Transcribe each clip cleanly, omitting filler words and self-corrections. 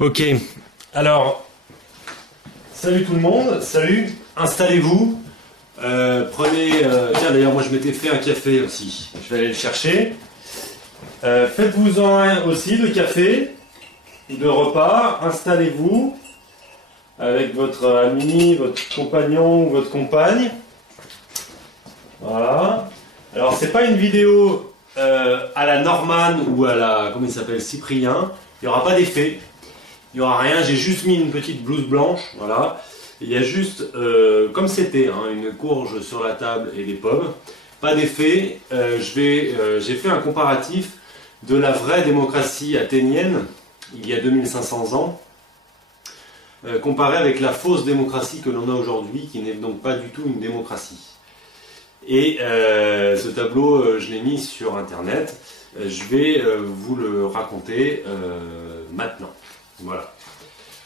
Ok, alors, salut tout le monde, salut, installez-vous, tiens d'ailleurs moi je m'étais fait un café aussi, je vais aller le chercher, faites-vous-en un aussi de café, de repas, installez-vous avec votre ami, votre compagnon ou votre compagne, voilà, alors c'est pas une vidéo à la Norman ou à la, comment il s'appelle, Cyprien, il n'y aura pas d'effet. Il n'y aura rien, j'ai juste mis une petite blouse blanche, voilà. Il y a juste, comme c'était, hein, une courge sur la table et des pommes. Pas d'effet, j'ai fait un comparatif de la vraie démocratie athénienne, il y a 2500 ans, comparé avec la fausse démocratie que l'on a aujourd'hui, qui n'est donc pas du tout une démocratie. Et ce tableau, je l'ai mis sur Internet, je vais vous le raconter maintenant. Voilà.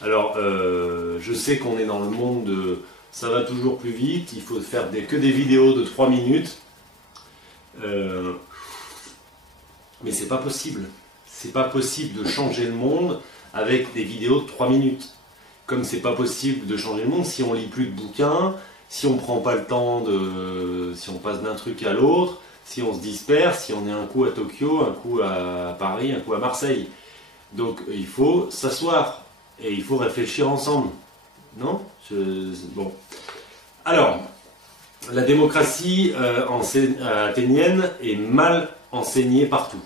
Alors, je sais qu'on est dans le monde de ça va toujours plus vite, il faut faire que des vidéos de 3 minutes. Mais c'est pas possible. C'est pas possible de changer le monde avec des vidéos de 3 minutes. Comme c'est pas possible de changer le monde si on lit plus de bouquins, si on prend pas le temps si on passe d'un truc à l'autre, si on se disperse, si on est un coup à Tokyo, un coup à Paris, un coup à Marseille. Donc il faut s'asseoir et il faut réfléchir ensemble. Non? Bon. Alors, la démocratie athénienne est mal enseignée partout.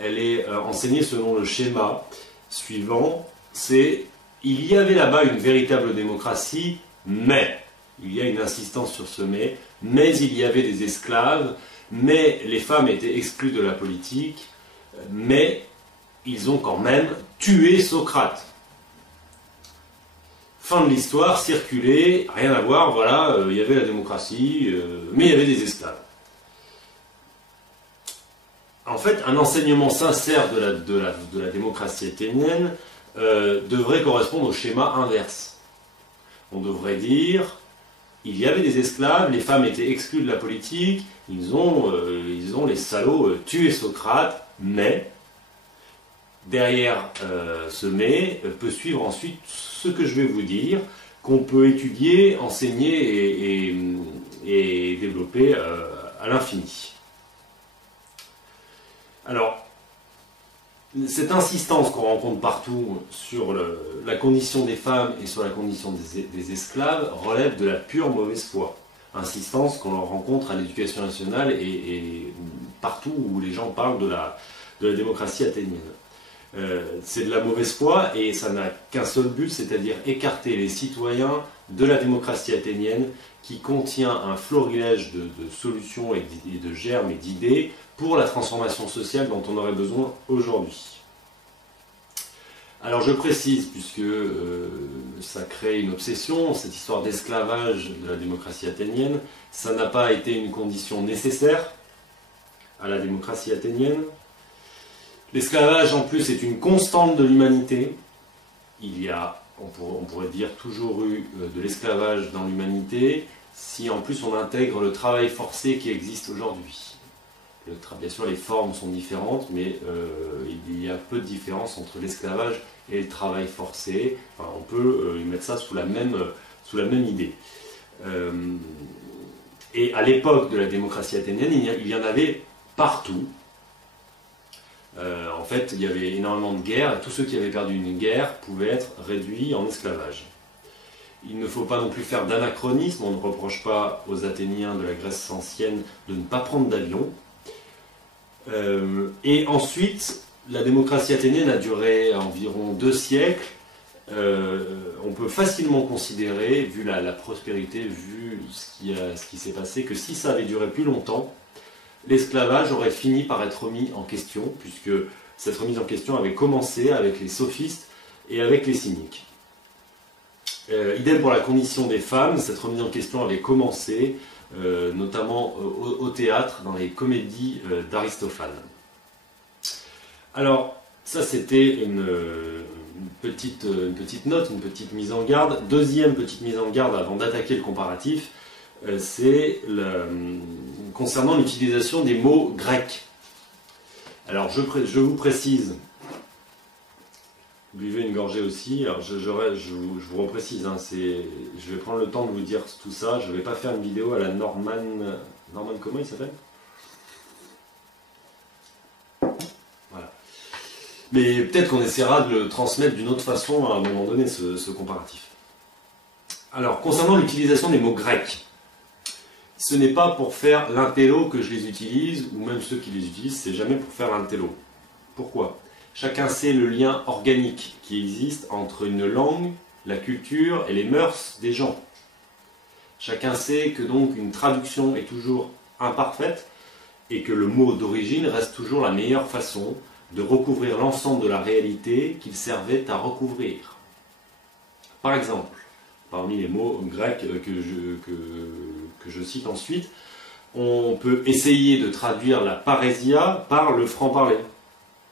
Elle est enseignée selon le schéma suivant, c'est il y avait là-bas une véritable démocratie, mais, il y a une insistance sur ce mais il y avait des esclaves, mais les femmes étaient exclues de la politique, mais ils ont quand même tué Socrate. Fin de l'histoire, circulé, rien à voir, voilà, il y avait la démocratie, mais il y avait des esclaves. En fait, un enseignement sincère de la démocratie athénienne devrait correspondre au schéma inverse. On devrait dire, il y avait des esclaves, les femmes étaient exclues de la politique, ils ont les salauds, tué Socrate, mais derrière ce mais peut suivre ensuite ce que je vais vous dire, qu'on peut étudier, enseigner et développer à l'infini. Alors, cette insistance qu'on rencontre partout sur la condition des femmes et sur la condition des esclaves relève de la pure mauvaise foi. Insistance qu'on rencontre à l'éducation nationale et partout où les gens parlent de la démocratie athénienne. C'est de la mauvaise foi et ça n'a qu'un seul but, c'est-à-dire écarter les citoyens de la démocratie athénienne qui contient un florilège de solutions et de germes et d'idées pour la transformation sociale dont on aurait besoin aujourd'hui. Alors je précise, puisque ça crée une obsession, cette histoire d'esclavage de la démocratie athénienne, ça n'a pas été une condition nécessaire à la démocratie athénienne. L'esclavage, en plus, est une constante de l'humanité. Il y a, on pourrait dire, toujours eu de l'esclavage dans l'humanité, si en plus on intègre le travail forcé qui existe aujourd'hui. Bien sûr, les formes sont différentes, mais il y a peu de différence entre l'esclavage et le travail forcé. Enfin, on peut y mettre ça sous la même idée. Et à l'époque de la démocratie athénienne, il y en avait partout. En fait, il y avait énormément de guerres, et tous ceux qui avaient perdu une guerre pouvaient être réduits en esclavage. Il ne faut pas non plus faire d'anachronisme, on ne reproche pas aux Athéniens de la Grèce ancienne de ne pas prendre d'avion. Et ensuite, la démocratie athénienne a duré environ 2 siècles. On peut facilement considérer, vu la prospérité, vu ce qui s'est passé, que si ça avait duré plus longtemps, l'esclavage aurait fini par être remis en question, puisque cette remise en question avait commencé avec les sophistes et avec les cyniques. Idem pour la condition des femmes, cette remise en question avait commencé notamment au théâtre, dans les comédies d'Aristophane. Alors, ça c'était une petite note, une petite mise en garde. Deuxième petite mise en garde avant d'attaquer le comparatif, c'est concernant l'utilisation des mots grecs. Alors je vous précise Buvez une gorgée aussi. Alors je vous reprécise, hein, je vais prendre le temps de vous dire tout ça. Je ne vais pas faire une vidéo à la Norman comment il s'appelle? Voilà. Mais peut-être qu'on essaiera de le transmettre d'une autre façon à un moment donné, ce comparatif. Alors, concernant l'utilisation des mots grecs, ce n'est pas pour faire l'intello que je les utilise, ou même ceux qui les utilisent, c'est jamais pour faire l'intello. Pourquoi? Chacun sait le lien organique qui existe entre une langue, la culture et les mœurs des gens. Chacun sait que donc une traduction est toujours imparfaite et que le mot d'origine reste toujours la meilleure façon de recouvrir l'ensemble de la réalité qu'il servait à recouvrir. Par exemple, parmi les mots grecs que je cite ensuite, on peut essayer de traduire la parésia par le franc-parler.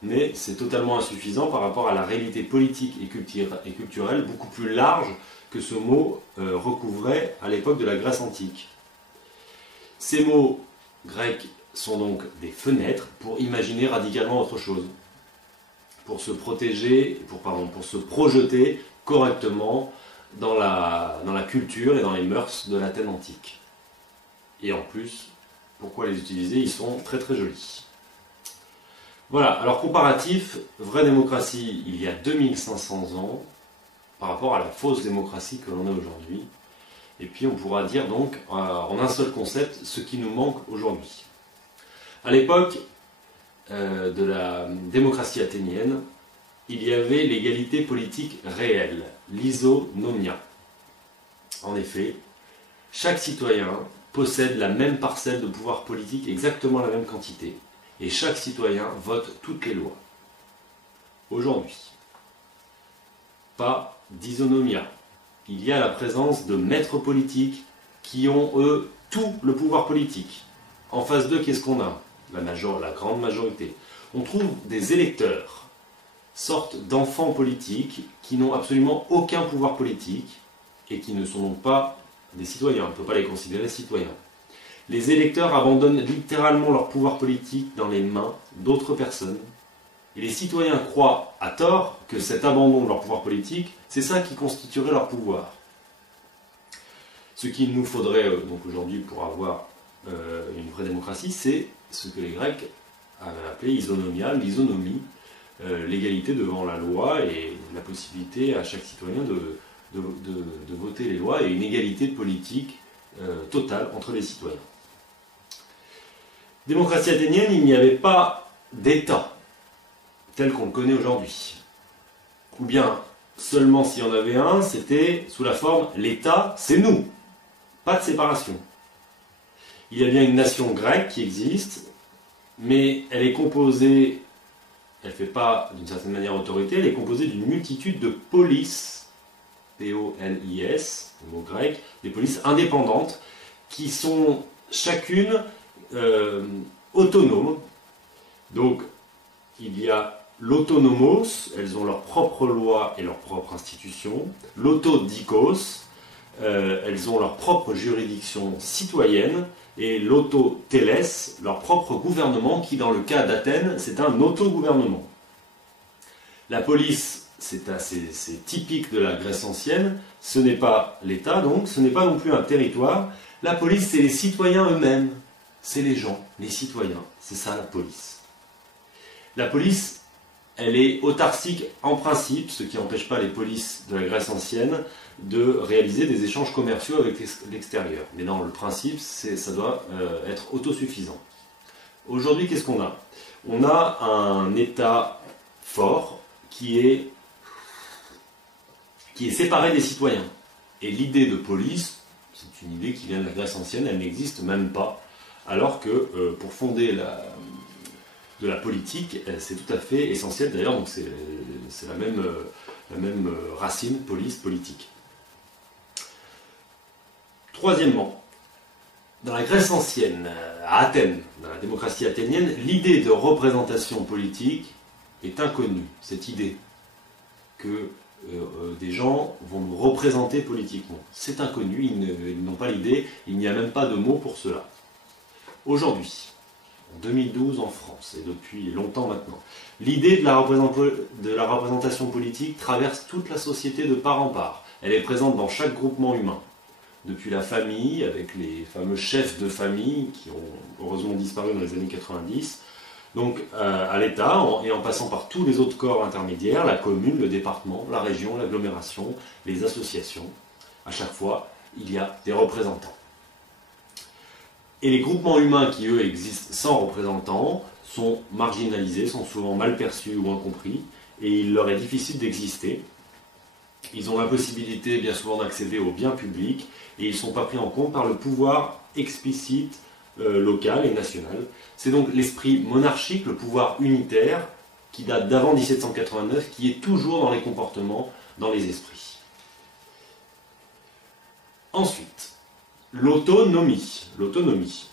Mais c'est totalement insuffisant par rapport à la réalité politique et culturelle beaucoup plus large que ce mot recouvrait à l'époque de la Grèce antique. Ces mots grecs sont donc des fenêtres pour imaginer radicalement autre chose, pour se protéger, pour se projeter correctement dans la culture et dans les mœurs de l'Athènes antique. Et en plus, pourquoi les utiliser? Ils sont très très jolis. Voilà, alors comparatif, vraie démocratie il y a 2500 ans par rapport à la fausse démocratie que l'on a aujourd'hui. Et puis on pourra dire donc en un seul concept ce qui nous manque aujourd'hui. À l'époque de la démocratie athénienne, il y avait l'égalité politique réelle, l'isonomia. En effet, chaque citoyen possède la même parcelle de pouvoir politique, exactement la même quantité. Et chaque citoyen vote toutes les lois. Aujourd'hui, pas d'isonomia. Il y a la présence de maîtres politiques qui ont, eux, tout le pouvoir politique. En face d'eux, qu'est-ce qu'on a? La grande majorité. On trouve des électeurs, sorte d'enfants politiques qui n'ont absolument aucun pouvoir politique et qui ne sont donc pas des citoyens. On ne peut pas les considérer citoyens. Les électeurs abandonnent littéralement leur pouvoir politique dans les mains d'autres personnes. Et les citoyens croient, à tort, que cet abandon de leur pouvoir politique, c'est ça qui constituerait leur pouvoir. Ce qu'il nous faudrait donc aujourd'hui pour avoir une vraie démocratie, c'est ce que les Grecs avaient appelé isonomia, l'isonomie, l'égalité devant la loi et la possibilité à chaque citoyen de voter les lois et une égalité politique totale entre les citoyens. Démocratie athénienne, il n'y avait pas d'État tel qu'on le connaît aujourd'hui. Ou bien, seulement s'il y en avait un, c'était sous la forme l'État, c'est nous. Pas de séparation. Il y a bien une nation grecque qui existe, mais elle est composée, elle ne fait pas d'une certaine manière autorité, elle est composée d'une multitude de polices, P-O-L-I-S, le mot grec, des polices indépendantes, qui sont chacune autonomes. Donc, il y a l'autonomos, elles ont leurs propres lois et leurs propres institutions. L'autodikos, elles ont leur propre juridiction citoyenne. Et l'autoteles, leur propre gouvernement, qui dans le cas d'Athènes, c'est un autogouvernement. La police, c'est typique de la Grèce ancienne, ce n'est pas l'État donc, ce n'est pas non plus un territoire. La police, c'est les citoyens eux-mêmes, c'est les gens, les citoyens, c'est ça la police. La police, elle est autarcique en principe, ce qui n'empêche pas les polices de la Grèce ancienne de réaliser des échanges commerciaux avec l'extérieur. Mais dans le principe, ça doit être autosuffisant. Aujourd'hui, qu'est-ce qu'on a? On a un État fort qui est séparé des citoyens. Et l'idée de police, c'est une idée qui vient de la Grèce ancienne, elle n'existe même pas. Alors que pour fonder de la politique, c'est tout à fait essentiel. D'ailleurs, donc c'est la même racine, police, politique. Troisièmement, dans la Grèce ancienne, à Athènes, dans la démocratie athénienne, l'idée de représentation politique est inconnue. Cette idée que des gens vont nous représenter politiquement, c'est inconnu, ils n'ont pas l'idée, il n'y a même pas de mot pour cela. Aujourd'hui, en 2012 en France, et depuis longtemps maintenant. L'idée de la représentation politique traverse toute la société de part en part. Elle est présente dans chaque groupement humain. Depuis la famille, avec les fameux chefs de famille, qui ont heureusement disparu dans les années 90, donc à l'État, et en passant par tous les autres corps intermédiaires, la commune, le département, la région, l'agglomération, les associations. À chaque fois, il y a des représentants. Et les groupements humains qui, eux, existent sans représentants, sont marginalisés, sont souvent mal perçus ou incompris, et il leur est difficile d'exister. Ils ont la possibilité, bien souvent, d'accéder aux biens publics, et ils ne sont pas pris en compte par le pouvoir explicite local et national. C'est donc l'esprit monarchique, le pouvoir unitaire, qui date d'avant 1789, qui est toujours dans les comportements, dans les esprits. Ensuite, l'autonomie. L'autonomie.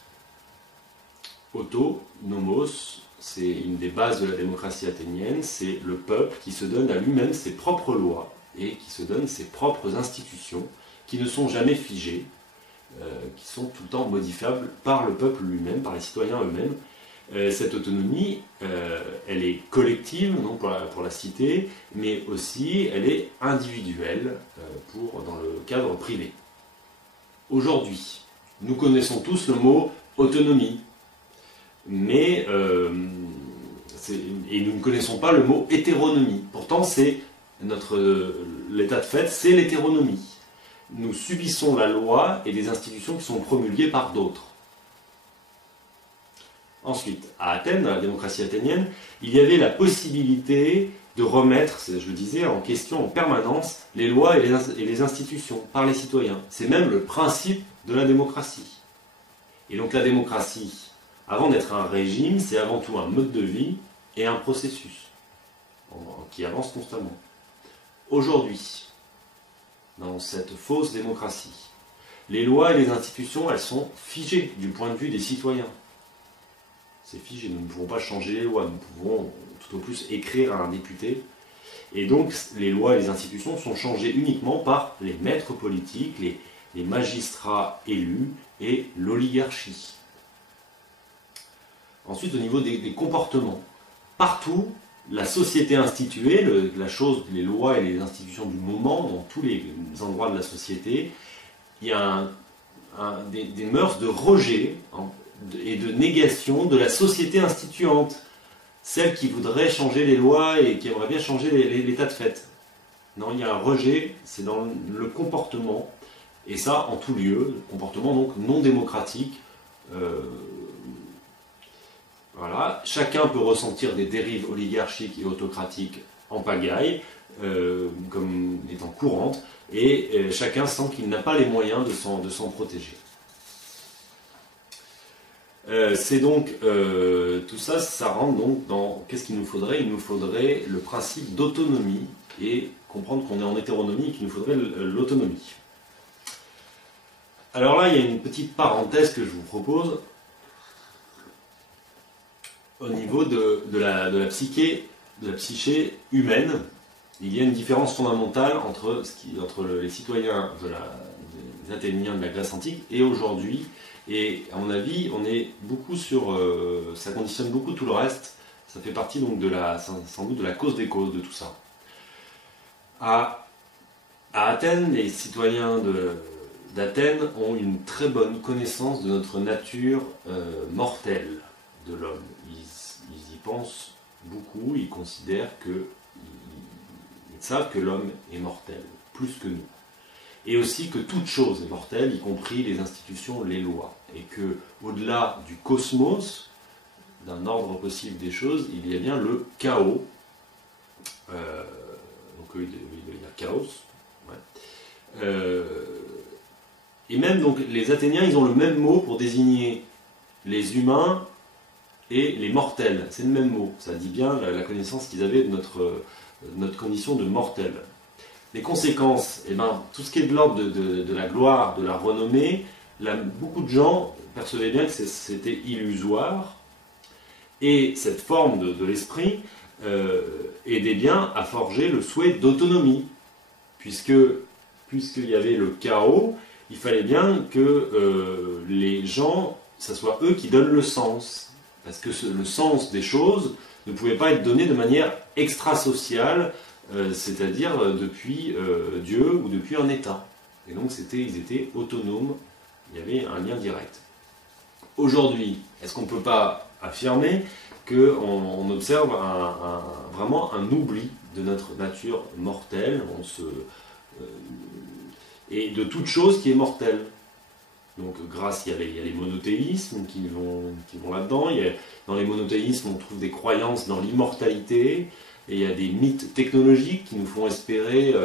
Auto, nomos, c'est une des bases de la démocratie athénienne, c'est le peuple qui se donne à lui-même ses propres lois et qui se donne ses propres institutions, qui ne sont jamais figées, qui sont tout le temps modifiables par le peuple lui-même, par les citoyens eux-mêmes. Cette autonomie, elle est collective, non, pour la cité, mais aussi elle est individuelle dans le cadre privé. Aujourd'hui, nous connaissons tous le mot autonomie, mais et nous ne connaissons pas le mot hétéronomie. Pourtant, c'est l'état de fait, c'est l'hétéronomie. Nous subissons la loi et des institutions qui sont promulguées par d'autres. Ensuite, à Athènes, dans la démocratie athénienne, il y avait la possibilité de remettre, je le disais, en question en permanence les lois et les institutions par les citoyens. C'est même le principe de la démocratie. Et donc la démocratie, avant d'être un régime, c'est avant tout un mode de vie et un processus qui avance constamment. Aujourd'hui, dans cette fausse démocratie, les lois et les institutions, elles sont figées du point de vue des citoyens. C'est figé, nous ne pouvons pas changer les lois, nous pouvons tout au plus écrire à un député. Et donc les lois et les institutions sont changées uniquement par les maîtres politiques, les magistrats élus et l'oligarchie. Ensuite, au niveau des comportements, partout, la société instituée, les lois et les institutions du moment, dans tous les endroits de la société, il y a des mœurs de rejet et de négation de la société instituante, celle qui voudrait changer les lois et qui aimerait bien changer l'état de fait. Non, il y a un rejet, c'est dans le comportement, et ça en tout lieu, le comportement donc non démocratique. Voilà. Chacun peut ressentir des dérives oligarchiques et autocratiques en pagaille, comme étant courantes, et chacun sent qu'il n'a pas les moyens de s'en protéger. C'est donc tout ça, ça rentre donc dans qu'est-ce qu'il nous faudrait? Il nous faudrait le principe d'autonomie et comprendre qu'on est en hétéronomie et qu'il nous faudrait l'autonomie. Alors là, il y a une petite parenthèse que je vous propose au niveau de la psyché humaine. Il y a une différence fondamentale entre les citoyens des Athéniens de la Grèce antique et aujourd'hui. Et à mon avis, on est beaucoup ça conditionne beaucoup tout le reste. Ça fait partie donc sans doute de la cause des causes de tout ça. À Athènes, les citoyens d'Athènes ont une très bonne connaissance de notre nature mortelle de l'homme. Ils y pensent beaucoup, ils considèrent ils savent que l'homme est mortel, plus que nous. Et aussi que toute chose est mortelle, y compris les institutions, les lois. Et que, au-delà du cosmos, d'un ordre possible des choses, il y a bien le chaos. Donc il y a chaos. Ouais. Et même donc les Athéniens, ils ont le même mot pour désigner les humains et les mortels. C'est le même mot. Ça dit bien la connaissance qu'ils avaient de notre condition de mortel. Les conséquences, tout ce qui est de l'ordre de la gloire, de la renommée, beaucoup de gens percevaient bien que c'était illusoire, et cette forme de l'esprit aidait bien à forger le souhait d'autonomie, puisqu'il y avait le chaos, il fallait bien que les gens, ce soit eux qui donnent le sens, parce que le sens des choses ne pouvait pas être donné de manière extrasociale, c'est-à-dire depuis Dieu ou depuis un État. Et donc ils étaient autonomes, il y avait un lien direct. Aujourd'hui, est-ce qu'on ne peut pas affirmer qu'on observe vraiment un oubli de notre nature mortelle et de toute chose qui est mortelle? Donc grâce, il y a les monothéismes qui vont là-dedans. Dans les monothéismes, on trouve des croyances dans l'immortalité, et il y a des mythes technologiques qui nous font espérer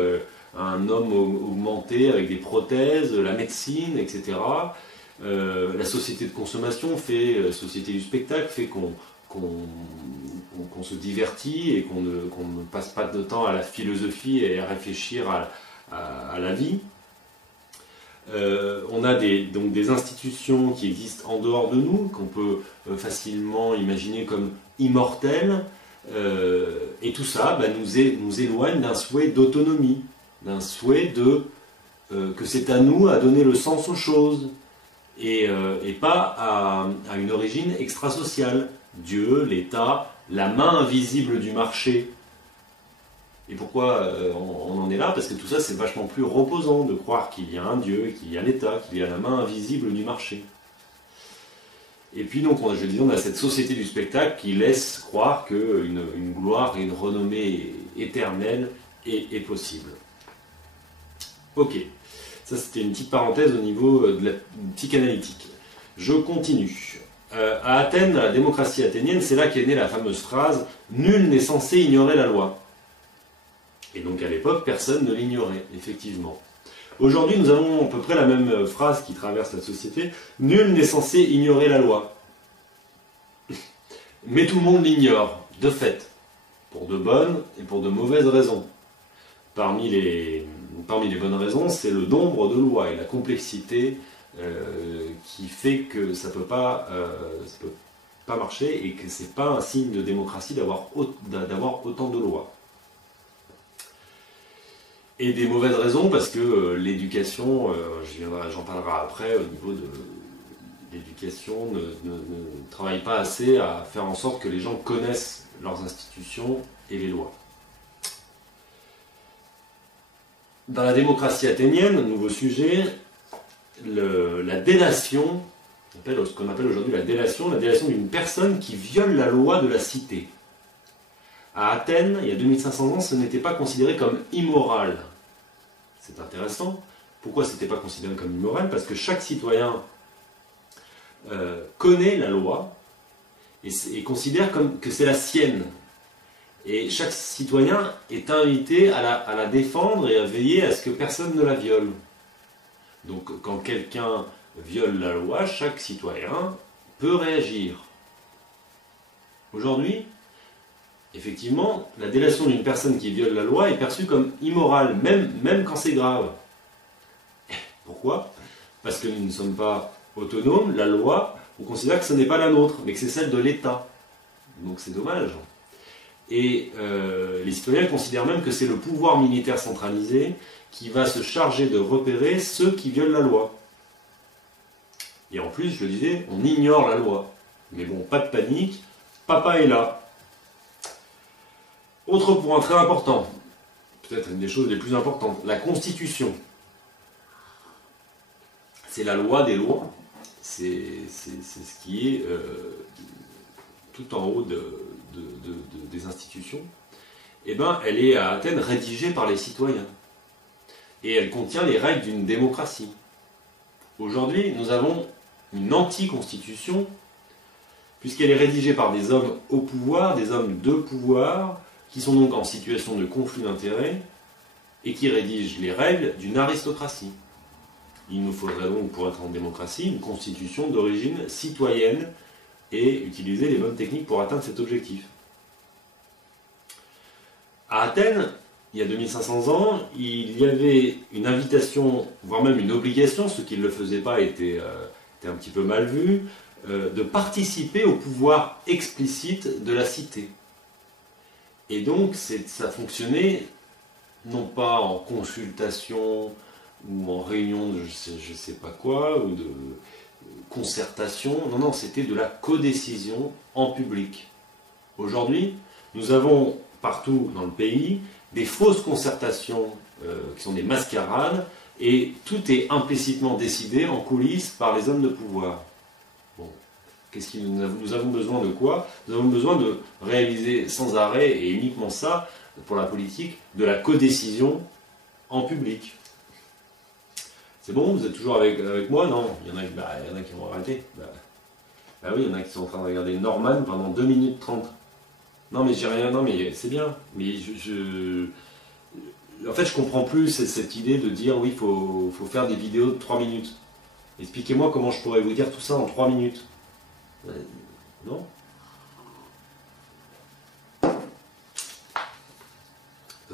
un homme augmenté avec des prothèses, la médecine, etc. La société de consommation société du spectacle, fait qu'on se divertit et qu'on ne passe pas de temps à la philosophie et à réfléchir à la vie. On a donc des institutions qui existent en dehors de nous, qu'on peut facilement imaginer comme immortelles, et tout ça nous éloigne d'un souhait d'autonomie, d'un souhait que c'est à nous à donner le sens aux choses, et pas à une origine extrasociale. Dieu, l'État, la main invisible du marché. Et pourquoi on en est là? Parce que tout ça, c'est vachement plus reposant de croire qu'il y a un Dieu, qu'il y a l'État, qu'il y a la main invisible du marché. Et puis donc, je disais, on a cette société du spectacle qui laisse croire qu'une gloire et une renommée éternelle est possible. Ok, ça c'était une petite parenthèse au niveau de la psychanalytique. Je continue. À Athènes, la démocratie athénienne, c'est là qu'est née la fameuse phrase « Nul n'est censé ignorer la loi ». Et donc à l'époque, personne ne l'ignorait, effectivement. Aujourd'hui, nous avons à peu près la même phrase qui traverse la société « Nul n'est censé ignorer la loi ». Mais tout le monde l'ignore, de fait, pour de bonnes et pour de mauvaises raisons. Parmi les bonnes raisons, c'est le nombre de lois et la complexité qui fait que ça peut pas marcher et que c'est pas un signe de démocratie d'avoir autant de lois. Et des mauvaises raisons parce que l'éducation, j'en parlerai après, au niveau de l'éducation, ne travaille pas assez à faire en sorte que les gens connaissent leurs institutions et les lois. Dans la démocratie athénienne, nouveau sujet, la délation, ce qu'on appelle aujourd'hui la délation d'une personne qui viole la loi de la cité. À Athènes, il y a 2500 ans, ce n'était pas considéré comme immoral. C'est intéressant. Pourquoi ce n'était pas considéré comme immoral? Parce que chaque citoyen connaît la loi et considère que c'est la sienne. Et chaque citoyen est invité à la défendre et à veiller à ce que personne ne la viole. Donc quand quelqu'un viole la loi, chaque citoyen peut réagir. Aujourd'hui, effectivement, la délation d'une personne qui viole la loi est perçue comme immorale, même quand c'est grave. Pourquoi? Parce que nous ne sommes pas autonomes, la loi, on considère que ce n'est pas la nôtre, mais que c'est celle de l'État. Donc c'est dommage. Et les citoyens considèrent même que c'est le pouvoir militaire centralisé qui va se charger de repérer ceux qui violent la loi. Et en plus, je le disais, on ignore la loi. Mais bon, pas de panique, papa est là. Autre point très important, peut-être une des choses les plus importantes, la Constitution. C'est la loi des lois, c'est ce qui est tout en haut des institutions. Eh bien, elle est à Athènes rédigée par les citoyens. Et elle contient les règles d'une démocratie. Aujourd'hui, nous avons une anti-constitution, puisqu'elle est rédigée par des hommes au pouvoir, des hommes de pouvoir, qui sont donc en situation de conflit d'intérêts, et qui rédigent les règles d'une aristocratie. Il nous faudrait donc, pour être en démocratie, une constitution d'origine citoyenne, et utiliser les bonnes techniques pour atteindre cet objectif. À Athènes, il y a 2500 ans, il y avait une invitation, voire même une obligation, ceux qui ne le faisaient pas étaient un petit peu mal vus, de participer au pouvoir explicite de la cité. Et donc, ça fonctionnait non pas en consultation ou en réunion de je sais pas quoi, concertation, non, non, c'était de la codécision en public. Aujourd'hui, nous avons partout dans le pays des fausses concertations qui sont des mascarades, et tout est implicitement décidé en coulisses par les hommes de pouvoir. Bon. Nous avons besoin de quoi? Nous avons besoin de réaliser sans arrêt, et uniquement ça, pour la politique, de la codécision en public. C'est bon, vous êtes toujours avec moi? Non, il y en a qui vont arrêter. Bah oui, il y en a qui sont en train de regarder Norman pendant 2 minutes 30. Non mais j'ai rien, non mais c'est bien. Mais en fait je comprends plus cette idée de dire oui, il faut faire des vidéos de 3 minutes. Expliquez-moi comment je pourrais vous dire tout ça en 3 minutes. Non? Ça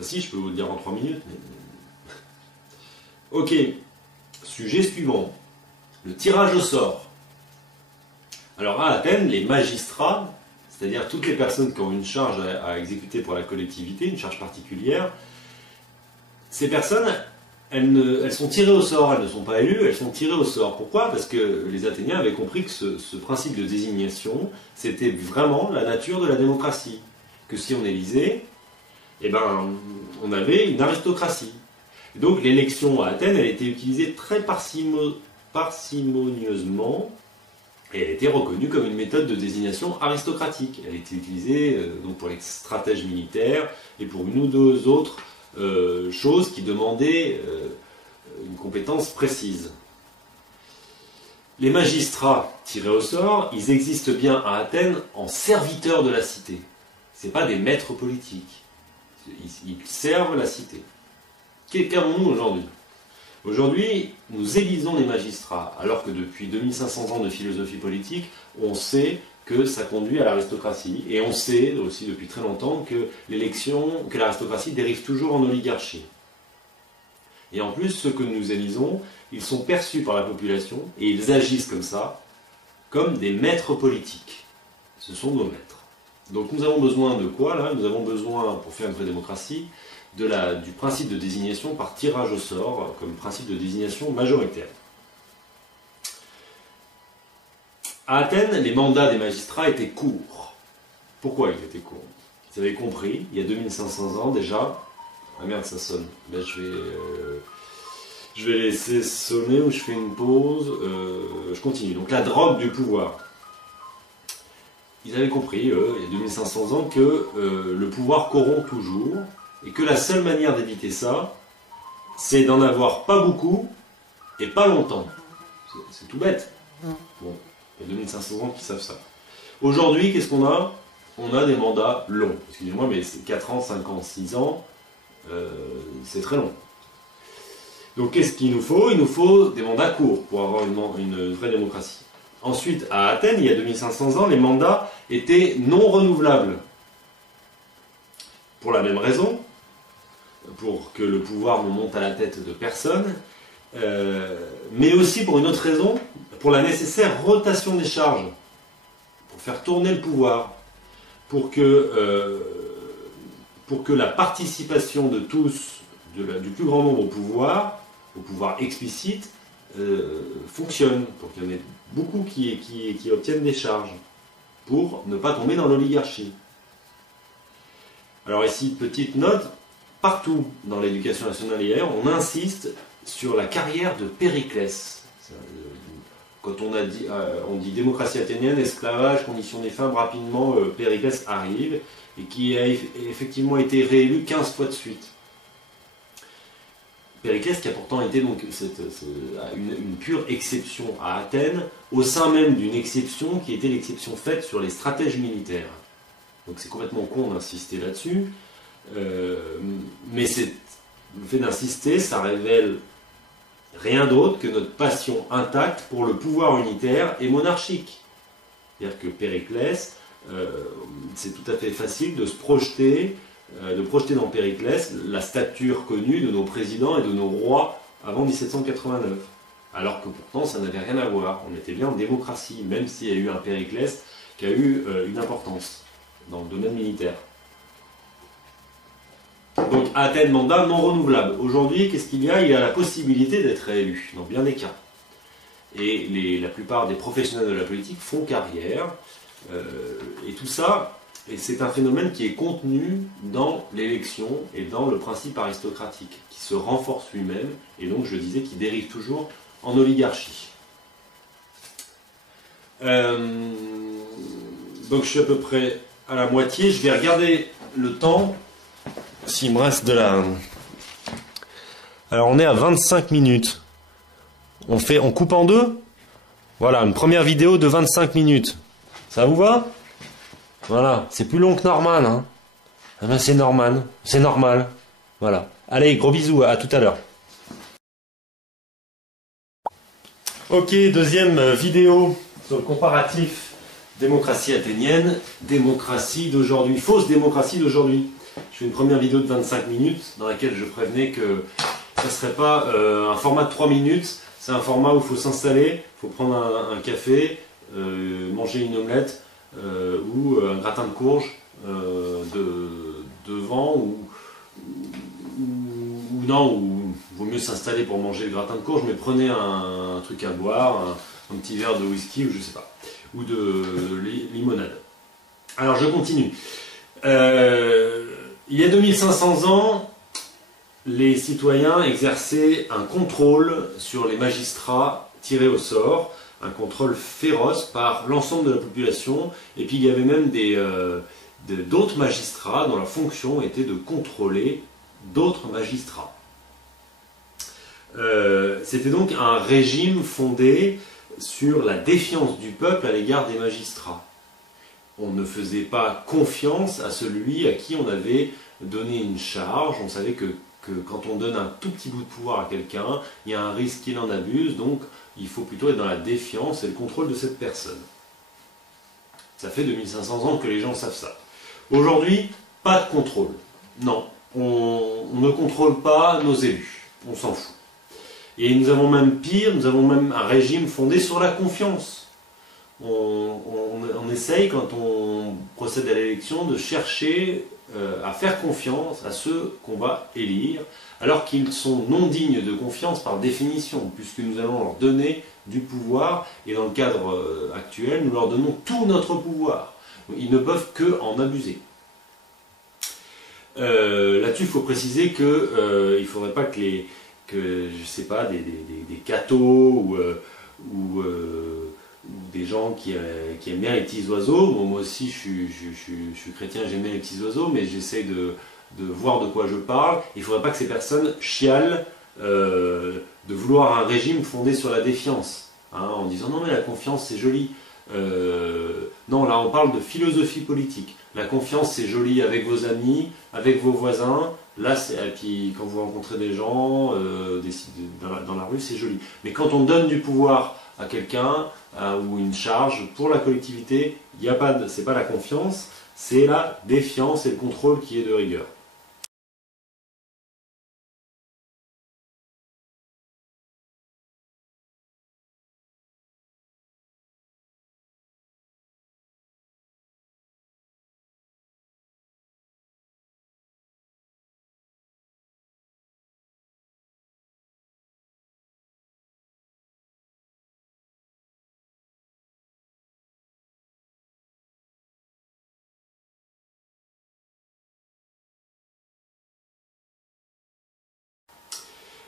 si, je peux vous le dire en 3 minutes. Mais... Ok, sujet suivant. Le tirage au sort. Alors à Athènes, les magistrats, c'est-à-dire toutes les personnes qui ont une charge à exécuter pour la collectivité, une charge particulière, ces personnes, elles sont tirées au sort, elles ne sont pas élues, elles sont tirées au sort. Pourquoi? Parce que les Athéniens avaient compris que ce principe de désignation, c'était vraiment la nature de la démocratie. Que si on élisait, eh ben, on avait une aristocratie. Et donc l'élection à Athènes, elle était utilisée très parcimonieusement, et elle était reconnue comme une méthode de désignation aristocratique. Elle était utilisée donc pour les stratèges militaires et pour une ou deux autres choses qui demandaient une compétence précise. Les magistrats tirés au sort, ils existent bien à Athènes en serviteurs de la cité. Ce n'est pas des maîtres politiques. Ils servent la cité. Qu'avons-nous aujourd'hui? Aujourd'hui, nous élisons les magistrats, alors que depuis 2500 ans de philosophie politique, on sait que ça conduit à l'aristocratie. Et on sait aussi depuis très longtemps que l'aristocratie dérive toujours en oligarchie. Et en plus, ceux que nous élisons, ils sont perçus par la population, et ils agissent comme ça, comme des maîtres politiques. Ce sont nos maîtres. Donc nous avons besoin de quoi là? Nous avons besoin, pour faire une vraie démocratie, du principe de désignation par tirage au sort, comme principe de désignation majoritaire. À Athènes, les mandats des magistrats étaient courts. Pourquoi ils étaient courts? Vous avez compris, il y a 2500 ans déjà... Ah merde, ça sonne. Ben, je vais laisser sonner ou je fais une pause. Je continue. Donc la drogue du pouvoir. Ils avaient compris, il y a 2500 ans, que le pouvoir corrompt toujours, et que la seule manière d'éviter ça, c'est d'en avoir pas beaucoup et pas longtemps. C'est tout bête. Bon, il y a 2500 ans qui savent ça. Aujourd'hui, qu'est-ce qu'on a? On a des mandats longs. Excusez-moi, mais c'est 4 ans, 5 ans, 6 ans, c'est très long. Donc qu'est-ce qu'il nous faut? Il nous faut des mandats courts pour avoir une vraie démocratie. Ensuite, à Athènes, il y a 2500 ans, les mandats étaient non renouvelables. Pour la même raison, pour que le pouvoir ne monte à la tête de personne, mais aussi pour une autre raison, pour la nécessaire rotation des charges, pour faire tourner le pouvoir, pour que la participation de tous, du plus grand nombre au pouvoir explicite, fonctionne, pour qu'il y en ait beaucoup qui obtiennent des charges, pour ne pas tomber dans l'oligarchie. Alors ici, petite note, partout dans l'éducation nationale et ailleurs, on insiste sur la carrière de Périclès. Quand on dit démocratie athénienne, esclavage, conditions des femmes, rapidement Périclès arrive, et qui a effectivement été réélu 15 fois de suite. Périclès qui a pourtant été donc une pure exception à Athènes, au sein même d'une exception qui était l'exception faite sur les stratèges militaires. Donc c'est complètement con d'insister là-dessus, mais le fait d'insister, ça révèle rien d'autre que notre passion intacte pour le pouvoir unitaire et monarchique. C'est-à-dire que Périclès, c'est tout à fait facile de se projeter, dans Périclès la stature connue de nos présidents et de nos rois avant 1789. Alors que pourtant ça n'avait rien à voir. On était bien en démocratie, même s'il y a eu un Périclès qui a eu une importance dans le domaine militaire. Donc à Athènes, mandat non renouvelable. Aujourd'hui, qu'est-ce qu'il y a? Il y a la possibilité d'être réélu, dans bien des cas. et la plupart des professionnels de la politique font carrière. Et tout ça, et c'est un phénomène qui est contenu dans l'élection et dans le principe aristocratique, qui se renforce lui-même, et donc je disais qui dérive toujours en oligarchie. Donc je suis à peu près à la moitié, je vais regarder le temps, s'il me reste de la... Alors on est à 25 minutes. On coupe en deux. Voilà, une première vidéo de 25 minutes. Ça vous va? Voilà, c'est plus long que normal, hein. Eh ben c'est normal, c'est normal. Voilà. Allez, gros bisous, à tout à l'heure. Ok, deuxième vidéo sur le comparatif démocratie athénienne, démocratie d'aujourd'hui, fausse démocratie d'aujourd'hui. Je fais une première vidéo de 25 minutes dans laquelle je prévenais que ça ne serait pas un format de 3 minutes, c'est un format où il faut s'installer, il faut prendre un café, manger une omelette ou un gratin de courge devant ou non, ou vaut mieux s'installer pour manger le gratin de courge, mais prenez un truc à boire, un petit verre de whisky ou je sais pas, ou de limonade. Alors je continue. Il y a 2500 ans, les citoyens exerçaient un contrôle sur les magistrats tirés au sort, un contrôle féroce par l'ensemble de la population, et puis il y avait même d'autres magistrats dont la fonction était de contrôler d'autres magistrats. C'était donc un régime fondé sur la défiance du peuple à l'égard des magistrats. On ne faisait pas confiance à celui à qui on avait donné une charge. On savait que quand on donne un tout petit bout de pouvoir à quelqu'un, il y a un risque qu'il en abuse, donc il faut plutôt être dans la défiance et le contrôle de cette personne. Ça fait 2500 ans que les gens savent ça. Aujourd'hui, pas de contrôle. Non, on ne contrôle pas nos élus, on s'en fout. Et nous avons même pire, nous avons même un régime fondé sur la confiance. On essaye, quand on procède à l'élection, de chercher à faire confiance à ceux qu'on va élire, alors qu'ils sont non dignes de confiance par définition, puisque nous allons leur donner du pouvoir, et dans le cadre actuel, nous leur donnons tout notre pouvoir. Ils ne peuvent que en abuser. Là-dessus, il faut préciser qu'il ne faudrait pas que je sais pas, des cathos ou des gens qui aiment bien les petits oiseaux. Bon, moi aussi, je suis chrétien, j'aime bien les petits oiseaux, mais j'essaie de voir de quoi je parle. Il ne faudrait pas que ces personnes chialent de vouloir un régime fondé sur la défiance, hein, en disant non mais la confiance c'est joli. Non, là on parle de philosophie politique. La confiance c'est joli avec vos amis, avec vos voisins. Là, et puis quand vous rencontrez des gens dans la rue, c'est joli. Mais quand on donne du pouvoir à quelqu'un ou une charge pour la collectivité, c'est pas la confiance, c'est la défiance et le contrôle qui est de rigueur.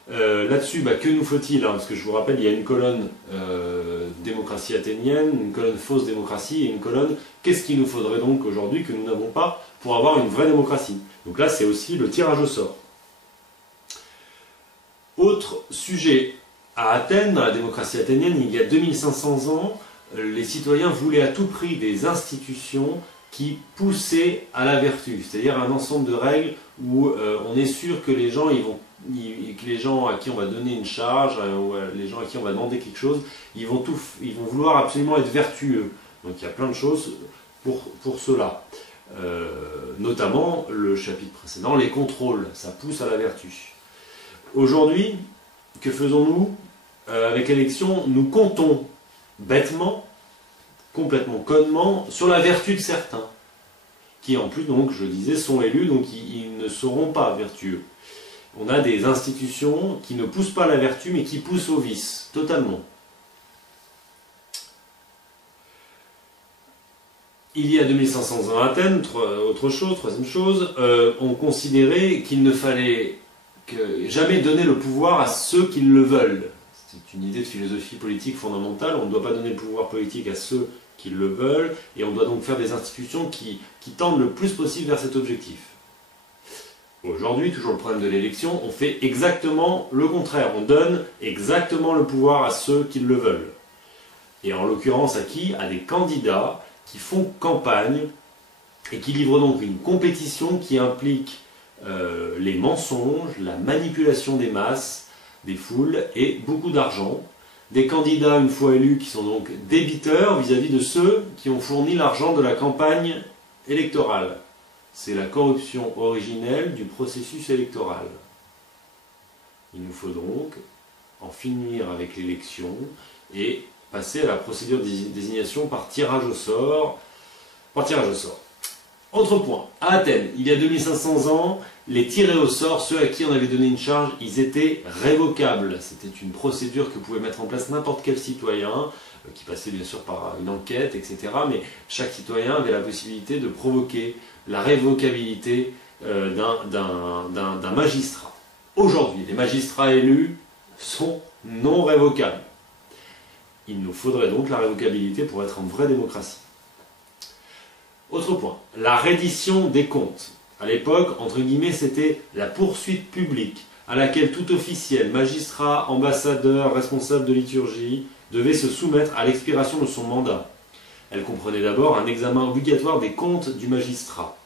Là-dessus, que nous faut-il, hein, parce que je vous rappelle, il y a une colonne démocratie athénienne, une colonne fausse démocratie et une colonne qu'est-ce qu'il nous faudrait donc aujourd'hui que nous n'avons pas pour avoir une vraie démocratie. Donc là, c'est aussi le tirage au sort. Autre sujet, à Athènes, dans la démocratie athénienne, il y a 2500 ans, les citoyens voulaient à tout prix des institutions qui poussaient à la vertu, c'est-à-dire un ensemble de règles où on est sûr que les gens à qui on va donner une charge, ou les gens à qui on va demander quelque chose, ils vont vouloir absolument être vertueux. Donc il y a plein de choses pour cela. Notamment le chapitre précédent, les contrôles, ça pousse à la vertu. Aujourd'hui, que faisons-nous avec l'élection? Nous comptons bêtement, complètement connement, sur la vertu de certains, qui en plus, donc, je disais, sont élus, donc ils ne seront pas vertueux. On a des institutions qui ne poussent pas à la vertu, mais qui poussent au vice, totalement. il y a 2500 ans à Athènes, troisième chose, on considérait qu'il ne fallait jamais donner le pouvoir à ceux qui le veulent. C'est une idée de philosophie politique fondamentale. On ne doit pas donner le pouvoir politique à ceux qui le veulent, et on doit donc faire des institutions qui tendent le plus possible vers cet objectif. Aujourd'hui, toujours le problème de l'élection, on fait exactement le contraire. On donne exactement le pouvoir à ceux qui le veulent. Et en l'occurrence à qui? À des candidats qui font campagne et qui livrent donc une compétition qui implique les mensonges, la manipulation des masses, des foules et beaucoup d'argent. Des candidats, une fois élus, qui sont donc débiteurs vis-à-vis de ceux qui ont fourni l'argent de la campagne électorale. C'est la corruption originelle du processus électoral. Il nous faut donc en finir avec l'élection et passer à la procédure de désignation par tirage au sort. Autre point, à Athènes, il y a 2500 ans, les tirés au sort, ceux à qui on avait donné une charge, ils étaient révocables. C'était une procédure que pouvait mettre en place n'importe quel citoyen, qui passait bien sûr par une enquête, etc. Mais chaque citoyen avait la possibilité de provoquer la révocabilité d'un magistrat. Aujourd'hui, les magistrats élus sont non révocables. Il nous faudrait donc la révocabilité pour être en vraie démocratie. Autre point, la reddition des comptes. À l'époque, entre guillemets, c'était la poursuite publique à laquelle tout officiel, magistrat, ambassadeur, responsable de liturgie devait se soumettre à l'expiration de son mandat. Elle comprenait d'abord un examen obligatoire des comptes du magistrat,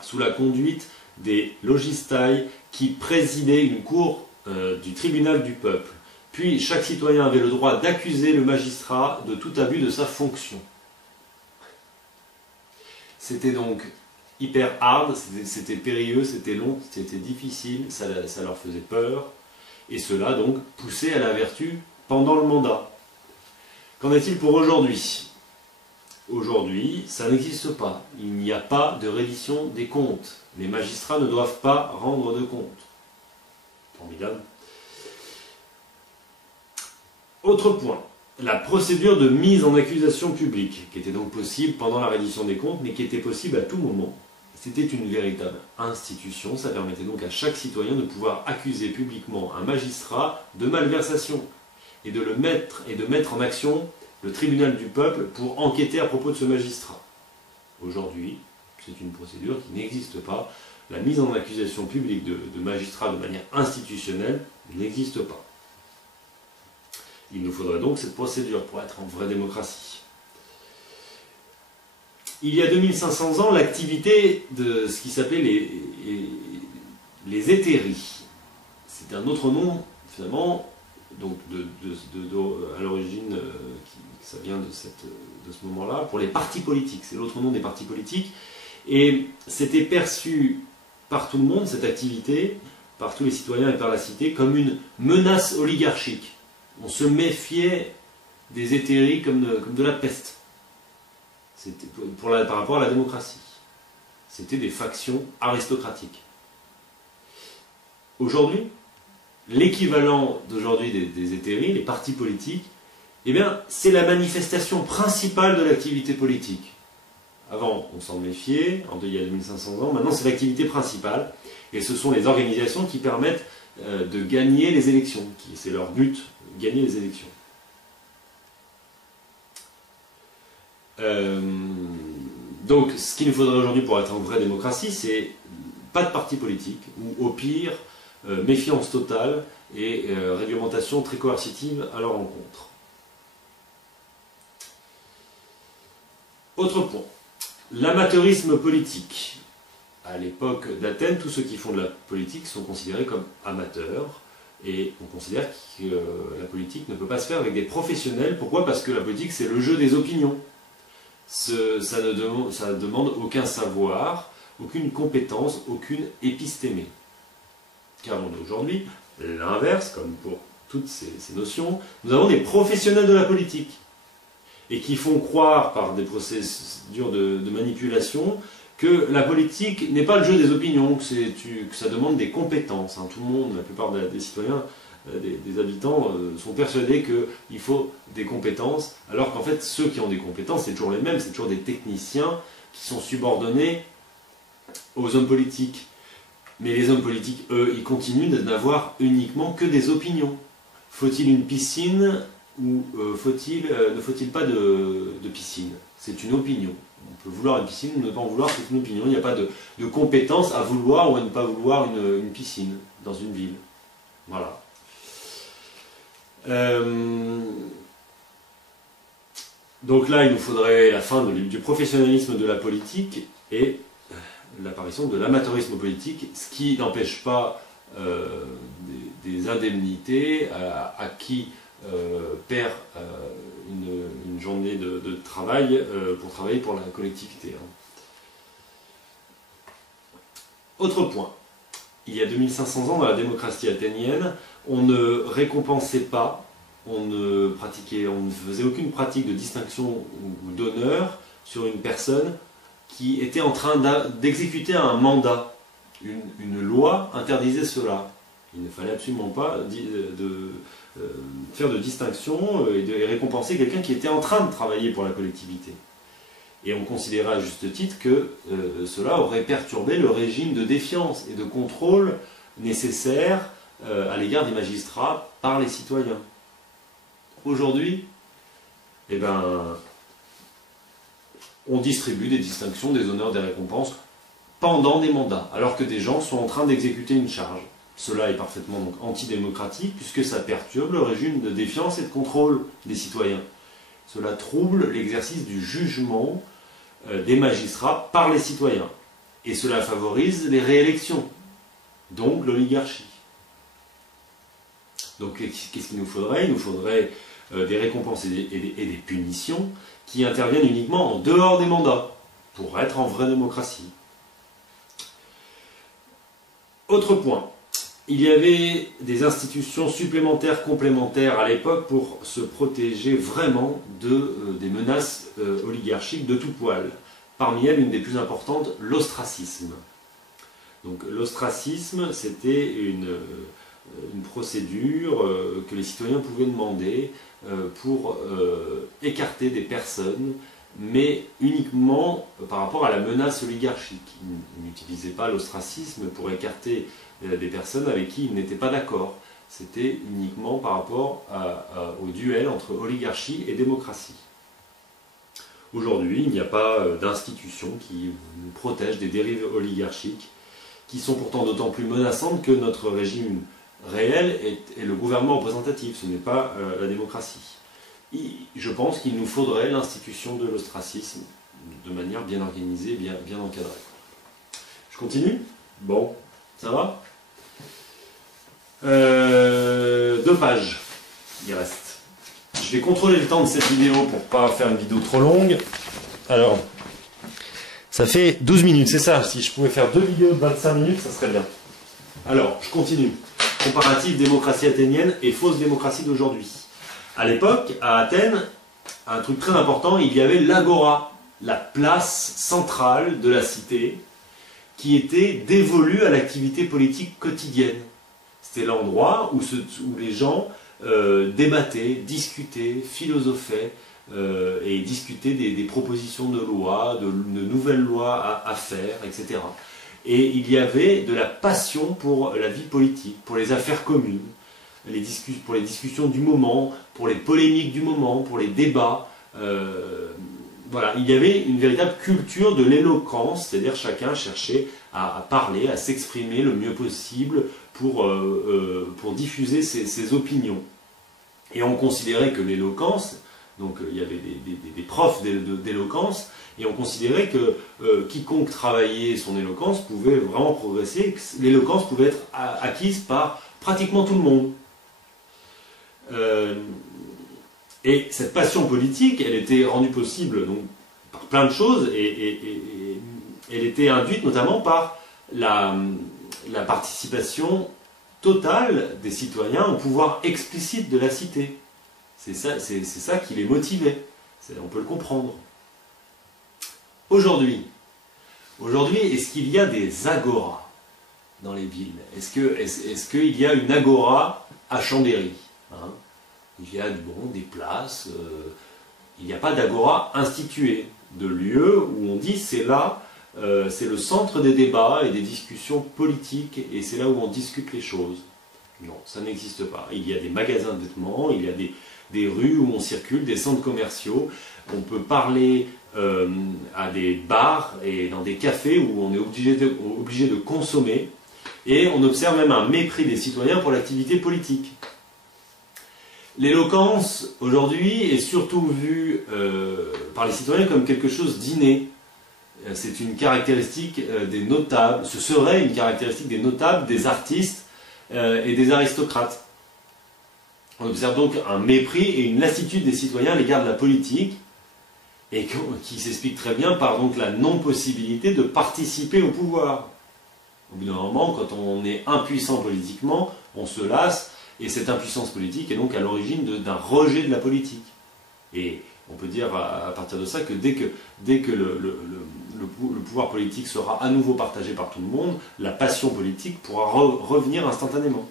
sous la conduite des logistai qui présidaient une cour du tribunal du peuple. Puis chaque citoyen avait le droit d'accuser le magistrat de tout abus de sa fonction. C'était donc hyper hard, c'était périlleux, c'était long, c'était difficile, ça leur faisait peur, et cela donc poussait à la vertu pendant le mandat. Qu'en est-il pour aujourd'hui? Aujourd'hui, ça n'existe pas. Il n'y a pas de reddition des comptes. Les magistrats ne doivent pas rendre de comptes. Formidable. Autre point, la procédure de mise en accusation publique, qui était donc possible pendant la reddition des comptes, mais qui était possible à tout moment. C'était une véritable institution, ça permettait donc à chaque citoyen de pouvoir accuser publiquement un magistrat de malversation et de mettre en action le tribunal du peuple pour enquêter à propos de ce magistrat. Aujourd'hui, c'est une procédure qui n'existe pas. La mise en accusation publique de magistrats de manière institutionnelle n'existe pas. Il nous faudrait donc cette procédure pour être en vraie démocratie. Il y a 2500 ans, l'activité de ce qui s'appelait les hétéries. C'est un autre nom, finalement, donc à l'origine, ça vient de ce moment-là, pour les partis politiques. C'est l'autre nom des partis politiques. Et c'était perçu par tout le monde, cette activité, par tous les citoyens et par la cité, comme une menace oligarchique. On se méfiait des hétéries comme de la peste. C'était par rapport à la démocratie. C'était des factions aristocratiques. Aujourd'hui, l'équivalent d'aujourd'hui des hétéries, les partis politiques, eh bien, c'est la manifestation principale de l'activité politique. Avant, on s'en méfiait, il y a 2500 ans, maintenant c'est l'activité principale, et ce sont les organisations qui permettent de gagner les élections. C'est leur but, gagner les élections. Donc, ce qu'il nous faudrait aujourd'hui pour être en vraie démocratie, c'est pas de parti politique, ou au pire, méfiance totale et réglementation très coercitive à leur encontre. Autre point, l'amateurisme politique. À l'époque d'Athènes, tous ceux qui font de la politique sont considérés comme amateurs, et on considère que la politique ne peut pas se faire avec des professionnels. Pourquoi? Parce que la politique, c'est le jeu des opinions. Ça ne demande aucun savoir, aucune compétence, aucune épistémée. Car on a aujourd'hui l'inverse, comme pour toutes ces notions, nous avons des professionnels de la politique, et qui font croire par des procédures de manipulation que la politique n'est pas le jeu des opinions, que ça demande des compétences. Tout le monde, la plupart des citoyens des habitants sont persuadés qu'il faut des compétences, alors qu'en fait ceux qui ont des compétences, c'est toujours les mêmes, c'est toujours des techniciens qui sont subordonnés aux hommes politiques. Mais les hommes politiques, eux, ils continuent de n'avoir uniquement que des opinions. Faut-il une piscine ou ne faut-il pas de piscine? C'est une opinion. On peut vouloir une piscine ou ne pas en vouloir, c'est une opinion. Il n'y a pas de compétence à vouloir ou à ne pas vouloir une piscine dans une ville. Voilà. Donc là, il nous faudrait la fin du professionnalisme de la politique et l'apparition de l'amateurisme politique, ce qui n'empêche pas des indemnités à qui perd une journée de travail pour travailler pour la collectivité. Autre point, il y a 2500 ans dans la démocratie athénienne, on ne récompensait pas, on ne faisait aucune pratique de distinction ou d'honneur sur une personne qui était en train d'exécuter un mandat. Une loi interdisait cela. Il ne fallait absolument pas faire de distinction et récompenser quelqu'un qui était en train de travailler pour la collectivité. Et on considérait à juste titre que cela aurait perturbé le régime de défiance et de contrôle nécessaire à l'égard des magistrats par les citoyens. Aujourd'hui, eh ben, on distribue des distinctions, des honneurs, des récompenses pendant des mandats, alors que des gens sont en train d'exécuter une charge. Cela est parfaitement donc antidémocratique, puisque ça perturbe le régime de défiance et de contrôle des citoyens. Cela trouble l'exercice du jugement des magistrats par les citoyens. Et cela favorise les réélections, donc l'oligarchie. Donc qu'est-ce qu'il nous faudrait? Il nous faudrait des récompenses et des punitions qui interviennent uniquement en dehors des mandats, pour être en vraie démocratie. Autre point, il y avait des institutions supplémentaires, complémentaires à l'époque pour se protéger vraiment des menaces oligarchiques de tout poil. Parmi elles, une des plus importantes, l'ostracisme. Donc l'ostracisme, c'était une procédure que les citoyens pouvaient demander pour écarter des personnes, mais uniquement par rapport à la menace oligarchique. Ils n'utilisaient pas l'ostracisme pour écarter des personnes avec qui ils n'étaient pas d'accord. C'était uniquement par rapport au duel entre oligarchie et démocratie. Aujourd'hui, il n'y a pas d'institution qui nous protège des dérives oligarchiques, qui sont pourtant d'autant plus menaçantes que notre régime réel est le gouvernement représentatif, ce n'est pas la démocratie. Je pense qu'il nous faudrait l'institution de l'ostracisme de manière bien organisée, bien encadrée. Je continue? Bon, ça va? 2 pages, il reste. Je vais contrôler le temps de cette vidéo pour ne pas faire une vidéo trop longue. Alors, ça fait 12 minutes, c'est ça. Si je pouvais faire 2 vidéos de 25 minutes, ça serait bien. Alors, je continue. Comparatif démocratie athénienne et fausse démocratie d'aujourd'hui. À l'époque, à Athènes, un truc très important, il y avait l'agora, la place centrale de la cité, qui était dévolue à l'activité politique quotidienne. C'était l'endroit où les gens débattaient, discutaient, philosophaient et discutaient des propositions de loi, de nouvelles lois à faire, etc. Et il y avait de la passion pour la vie politique, pour les affaires communes, pour les discussions du moment, pour les polémiques du moment, pour les débats. Voilà, il y avait une véritable culture de l'éloquence, c'est-à-dire chacun cherchait à parler, à s'exprimer le mieux possible pour diffuser ses opinions. Et on considérait que l'éloquence, donc il y avait des profs d'éloquence, et on considérait que quiconque travaillait son éloquence pouvait vraiment progresser, que l'éloquence pouvait être acquise par pratiquement tout le monde. Et cette passion politique, elle était rendue possible donc, par plein de choses, et elle était induite notamment par la participation totale des citoyens au pouvoir explicite de la cité. C'est ça qui les motivait, on peut le comprendre. Aujourd'hui, est-ce qu'il y a des agoras? dans les villes? Est-ce qu'il y a une agora à Chambéry, hein? Il y a des places, il n'y a pas d'agora instituée, de lieu où on dit c'est là, c'est le centre des débats et des discussions politiques, et c'est là où on discute les choses. Non, ça n'existe pas. Il y a des magasins de vêtements, il y a des rues où on circule, des centres commerciaux, on peut parler à des bars et dans des cafés où on est obligé de consommer, et on observe même un mépris des citoyens pour l'activité politique. L'éloquence, aujourd'hui, est surtout vue par les citoyens comme quelque chose d'inné. C'est une caractéristique des notables, ce serait une caractéristique des notables, des artistes et des aristocrates. On observe donc un mépris et une lassitude des citoyens à l'égard de la politique, et qui s'explique très bien par donc la non-possibilité de participer au pouvoir. Au bout d'un moment, quand on est impuissant politiquement, on se lasse, et cette impuissance politique est donc à l'origine d'un rejet de la politique. Et on peut dire à partir de ça que dès que le pouvoir politique sera à nouveau partagé par tout le monde, la passion politique pourra revenir instantanément.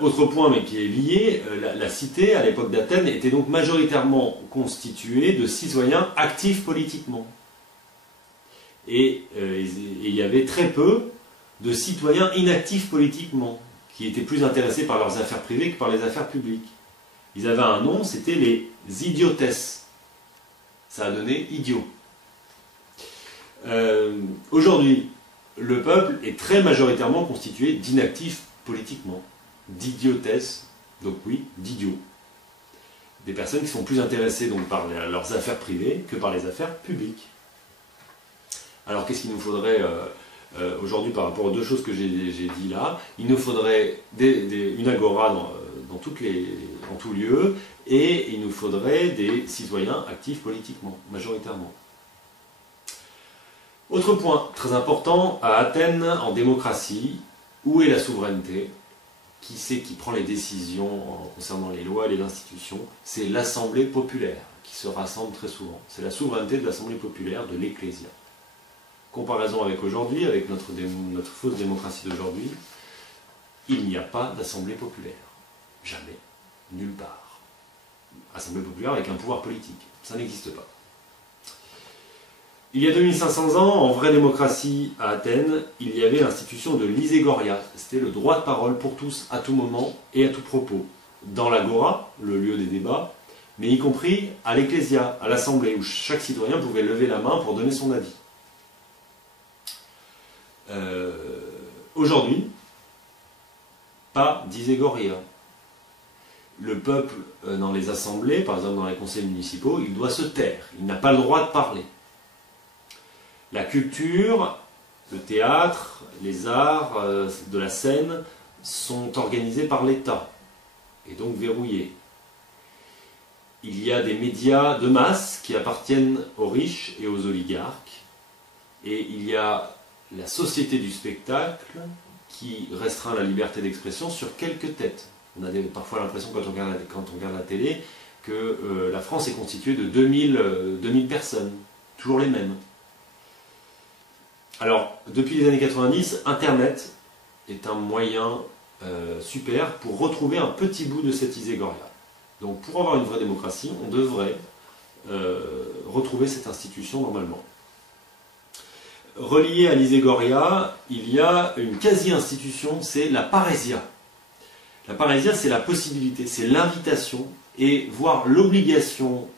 Autre point, mais qui est lié, la cité, à l'époque d'Athènes, était donc majoritairement constituée de citoyens actifs politiquement. Et il y avait très peu de citoyens inactifs politiquement, qui étaient plus intéressés par leurs affaires privées que par les affaires publiques. Ils avaient un nom, c'était les idiotesses. Ça a donné idiot. Aujourd'hui, le peuple est très majoritairement constitué d'inactifs politiquement, d'idiotesses, donc oui, d'idiots. Des personnes qui sont plus intéressées donc par leurs affaires privées que par les affaires publiques. Alors qu'est-ce qu'il nous faudrait aujourd'hui par rapport aux deux choses que j'ai dit là? Il nous faudrait une agora dans tout lieu, et il nous faudrait des citoyens actifs politiquement, majoritairement. Autre point très important, à Athènes, en démocratie, où est la souveraineté? Qui c'est qui prend les décisions concernant les lois et les institutions? C'est l'Assemblée populaire qui se rassemble très souvent. C'est la souveraineté de l'Assemblée populaire, de l'Ecclésia. Comparaison avec aujourd'hui, avec notre fausse démocratie d'aujourd'hui, il n'y a pas d'Assemblée populaire. Jamais. Nulle part. Assemblée populaire avec un pouvoir politique. Ça n'existe pas. Il y a 2500 ans, en vraie démocratie à Athènes, il y avait l'institution de l'Iségoria. C'était le droit de parole pour tous, à tout moment et à tout propos. Dans l'agora, le lieu des débats, mais y compris à l'Ecclésia, à l'Assemblée, où chaque citoyen pouvait lever la main pour donner son avis. Aujourd'hui, pas d'Iségoria. Le peuple, dans les assemblées, par exemple dans les conseils municipaux, il doit se taire, il n'a pas le droit de parler. La culture, le théâtre, les arts de la scène sont organisés par l'État, et donc verrouillés. Il y a des médias de masse qui appartiennent aux riches et aux oligarques, et il y a la société du spectacle qui restreint la liberté d'expression sur quelques têtes. On a parfois l'impression, quand on regarde la télé, que la France est constituée de 2000 personnes, toujours les mêmes. Alors, depuis les années 90, Internet est un moyen super pour retrouver un petit bout de cette iségoria. Donc, pour avoir une vraie démocratie, on devrait retrouver cette institution normalement. Relié à l'iségoria, il y a une quasi-institution, c'est la parésia. La parésia, c'est la possibilité, c'est l'invitation et voire l'obligation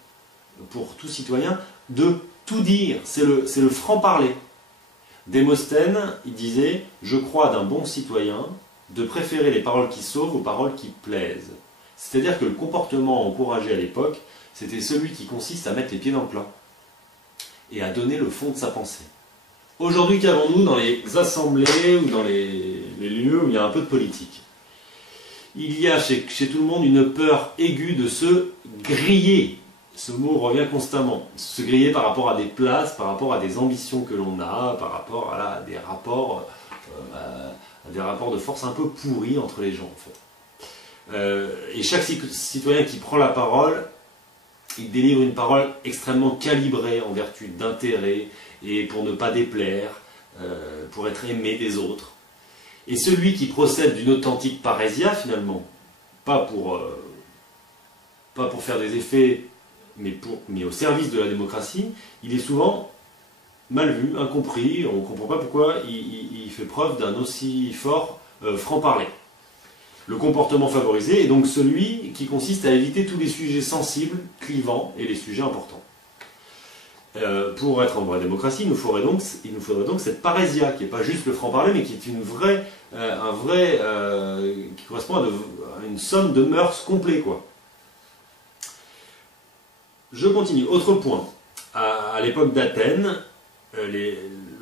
pour tout citoyen de tout dire. C'est le franc-parler. Démosthène, il disait « Je crois d'un bon citoyen de préférer les paroles qui sauvent aux paroles qui plaisent ». C'est-à-dire que le comportement encouragé à l'époque, c'était celui qui consiste à mettre les pieds dans le plat et à donner le fond de sa pensée. Aujourd'hui, qu'avons-nous dans les assemblées ou dans les lieux où il y a un peu de politique? Il y a chez tout le monde une peur aiguë de se griller. Ce mot revient constamment. Se griller par rapport à des places, par rapport à des ambitions que l'on a, par rapport à des rapports de force un peu pourris entre les gens, en fait. Et chaque citoyen qui prend la parole, il délivre une parole extrêmement calibrée en vertu d'intérêt et pour ne pas déplaire, pour être aimé des autres. Et celui qui procède d'une authentique parésia, finalement, pas pour faire des effets, mais au service de la démocratie, il est souvent mal vu, incompris, on ne comprend pas pourquoi il fait preuve d'un aussi fort franc-parler. Le comportement favorisé est donc celui qui consiste à éviter tous les sujets sensibles, clivants et les sujets importants. Pour être en vraie démocratie, il nous faudrait donc cette parésia, qui n'est pas juste le franc-parler, mais qui est qui correspond à une somme de mœurs complet, quoi. Je continue. Autre point. À l'époque d'Athènes,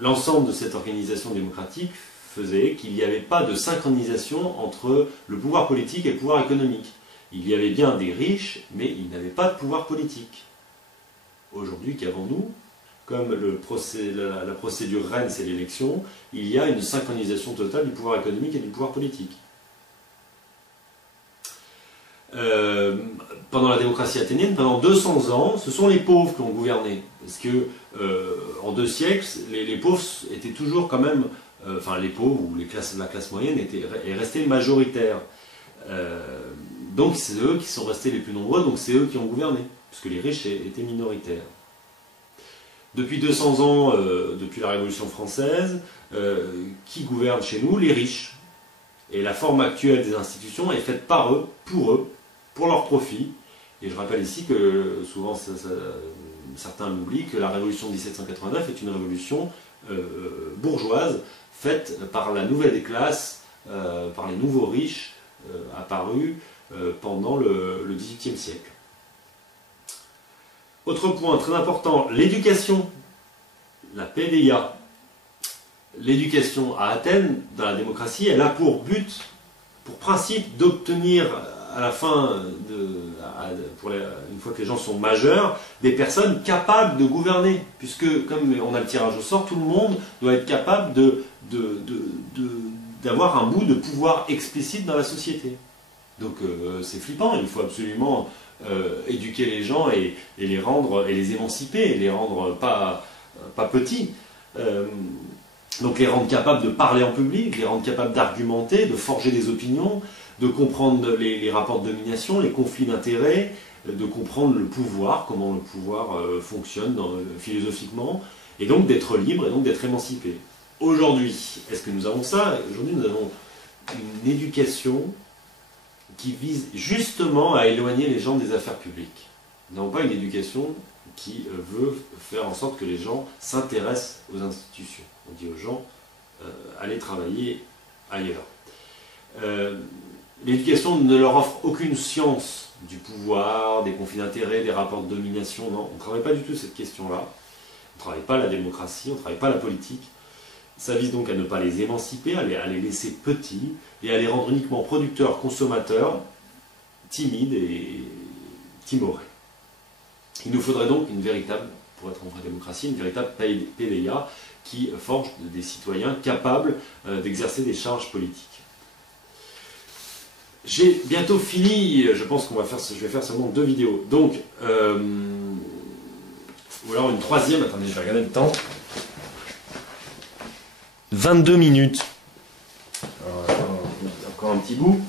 l'ensemble de cette organisation démocratique faisait qu'il n'y avait pas de synchronisation entre le pouvoir politique et le pouvoir économique. Il y avait bien des riches, mais ils n'avaient pas de pouvoir politique. Aujourd'hui, qu'avons-nous? Comme la procédure reine, c'est l'élection, il y a une synchronisation totale du pouvoir économique et du pouvoir politique. Pendant la démocratie athénienne, pendant 200 ans, ce sont les pauvres qui ont gouverné. Parce que en 2 siècles, les pauvres étaient toujours quand même, les pauvres ou la classe moyenne est restée majoritaire. Donc c'est eux qui sont restés les plus nombreux, donc c'est eux qui ont gouverné, puisque les riches étaient minoritaires. Depuis 200 ans, depuis la Révolution française, qui gouverne chez nous? Les riches. Et la forme actuelle des institutions est faite par eux, pour leur profit. Et je rappelle ici que souvent certains l'oublient, que la Révolution de 1789 est une révolution bourgeoise faite par la nouvelle classe, par les nouveaux riches apparus pendant le XVIIIe siècle. Autre point très important, l'éducation, la paideia. L'éducation à Athènes, dans la démocratie, elle a pour but, pour principe, d'obtenir à la fin, une fois que les gens sont majeurs, des personnes capables de gouverner. Puisque, comme on a le tirage au sort, tout le monde doit être capable d'avoir un bout de pouvoir explicite dans la société. Donc c'est flippant, il faut absolument éduquer les gens et les émanciper, et les rendre pas petits. Donc les rendre capables de parler en public, les rendre capables d'argumenter, de forger des opinions, de comprendre les rapports de domination, les conflits d'intérêts, de comprendre le pouvoir, comment le pouvoir fonctionne philosophiquement, et donc d'être libre et donc d'être émancipé. Aujourd'hui, est-ce que nous avons ça? Aujourd'hui, nous avons une éducation qui vise justement à éloigner les gens des affaires publiques. Nous n'avons pas une éducation qui veut faire en sorte que les gens s'intéressent aux institutions. On dit aux gens, allez travailler ailleurs. L'éducation ne leur offre aucune science du pouvoir, des conflits d'intérêts, des rapports de domination. Non, on ne travaille pas du tout cette question-là. On ne travaille pas la démocratie, on ne travaille pas la politique. Ça vise donc à ne pas les émanciper, à les laisser petits et à les rendre uniquement producteurs, consommateurs, timides et timorés. Il nous faudrait donc une véritable, pour être en vraie démocratie, une véritable paideia qui forge des citoyens capables d'exercer des charges politiques. J'ai bientôt fini, je pense je vais faire seulement 2 vidéos. Donc, ou alors une troisième, attendez, je vais regarder le temps. 22 minutes. Alors, encore un petit bout.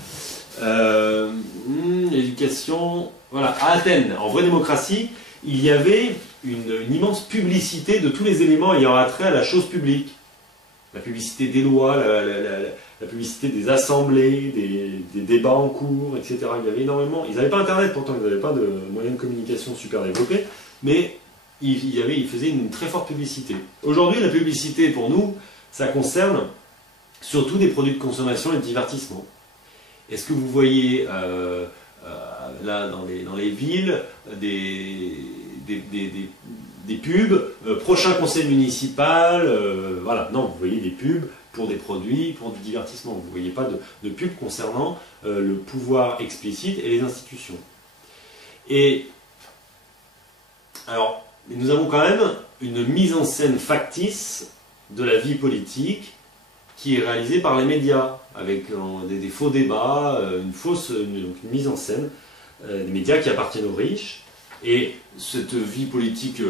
L'éducation. Voilà, à Athènes, en vraie démocratie, il y avait une immense publicité de tous les éléments ayant attrait à la chose publique. La publicité des lois, la publicité des assemblées, des débats en cours, etc. Il y avait énormément. Ils n'avaient pas Internet, pourtant ils n'avaient pas de moyens de communication super développés, mais ils faisaient une très forte publicité. Aujourd'hui, la publicité, pour nous, ça concerne surtout des produits de consommation et de divertissement. Est-ce que vous voyez là dans les villes des pubs, prochain conseil municipal, voilà, non, vous voyez des pubs pour des produits, pour du divertissement. Vous ne voyez pas de pubs concernant le pouvoir explicite et les institutions. Et alors, nous avons quand même une mise en scène factice de la vie politique qui est réalisée par les médias, avec des faux débats, une mise en scène, des médias qui appartiennent aux riches. Et cette vie politique